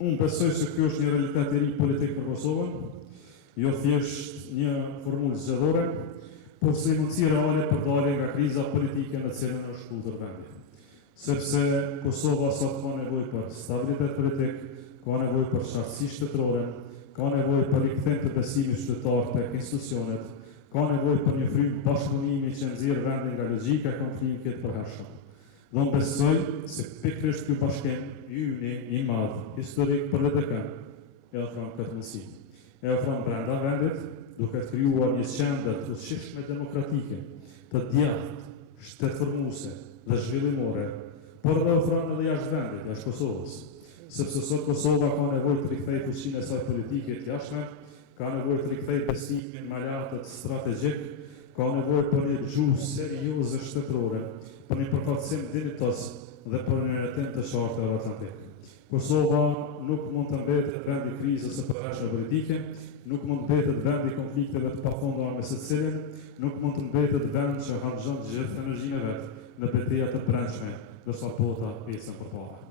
unë besoj se kjo është një realitet i ri politik për Kosovën, jo thjesht një formulë zgjedhore, por si mundësi reale për dalje nga kriza politike në cilën është shkuar vendi. Sepse Kosova sot ka nevojë për stabilitet politik, ka nevojë për qartësi shtetërore, ka nevojë për rikthim të besimit qytetar tek institucionet, ka nevojë për një frymë bashkëpunimi që nxjerr vendin nga logjika e konfliktit të përhershëm. Dhe unë besoj se pikërisht ky bashkim yni i madh historik për LDK e ofron këtë mundësi. E ofron brenda vendit, duke krijuar një qendër të fuqishme demokratike, të djathtë, shtetërformuese dhe zhvillimore, por edhe ofron edhe jashtë vendit, jashtë Kosovës. Sepse sot Kosova ka nevojë të rikthejë fuqinë e saj politike të jashtme, ka nevojë të rikthejë besimin malatet strategjik, ka nevojë për një gjuhë serioze shtetërore, për një përfaqësim dinjitos dhe për një hetim të qartë euroatlantik. Kosova nuk mund të mbetet vend i krizës së përhershme politike, nuk mund të mbetet vend i konflikteve të pafundura me secilin, nuk mund të mbetet vend që harxhon gjithë energjinë e vet në betejat e brendshme, ndërsa bota ecën përpara.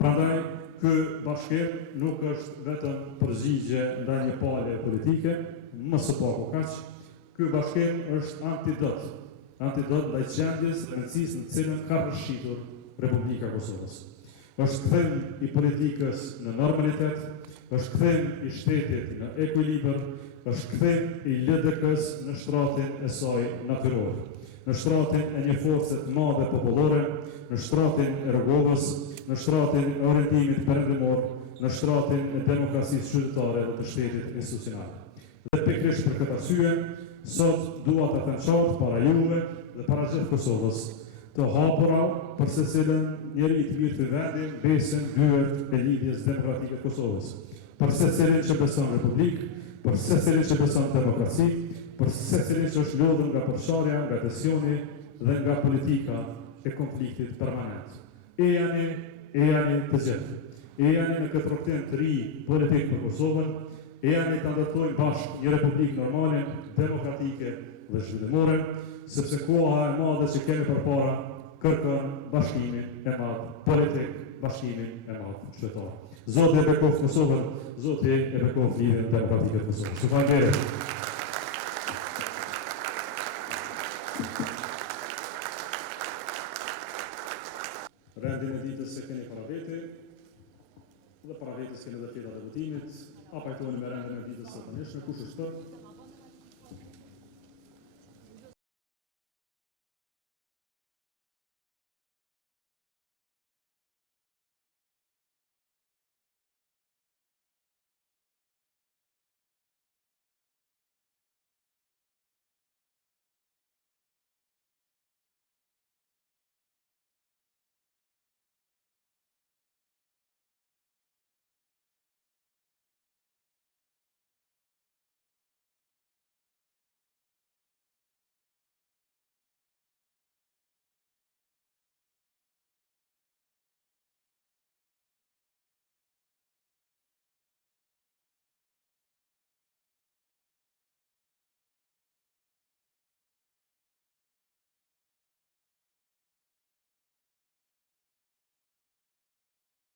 Prandaj, ky bashkim nuk është vetëm përgjigje ndaj një palje politike, më së paku kaq. Ky bashkim është antidot ndaj gjendjes së rëndësisë në cilën ka rrëshitur Republika e Kosovës. Është kthim i politikës në normalitet, është kthim i shtetit në ekuilibër, është kthim i LDK-s në shtratin e saj natyror, në shtratin e një force të madhe popullore, në shtratin e rregovës, në shtratin e orientimit perëndimor, në shtratin e demokracisë qytetare dhe të shtetit institucional. Dhe pikërisht për këtë arsye, sot dua të them qartë para juve dhe para gjithë Kosovës, të hapura për secilin njeri të mirë të vendin, besën, dyert e lidhjes demokratike të Kosovës. Për secilin që beson republikë, për secilin që beson demokraci, për secilin që është lodhur nga përçarja, nga tensioni dhe nga politika e konfliktit permanent. Ejani të gjithë. Ejani në këtë rrugtim të ri politik për Kosovën, ejani të ndërtojmë bashkë një republikë normale, demokratike dhe zhvillimore, sepse koha e madhe që kemi përpara kërkon bashkimin e madh politik, bashkimin e madh qytetar. Zoti e bekov Kosovën, Zoti e bekov lidhjen demokratike të Kosovës. Ju falenderoj. Rendin e ditës se keni para vete, dhe para vetës keni dhe tjera dhe votimit, apajtoni me rendin e ditës së të njëshme, kush është të?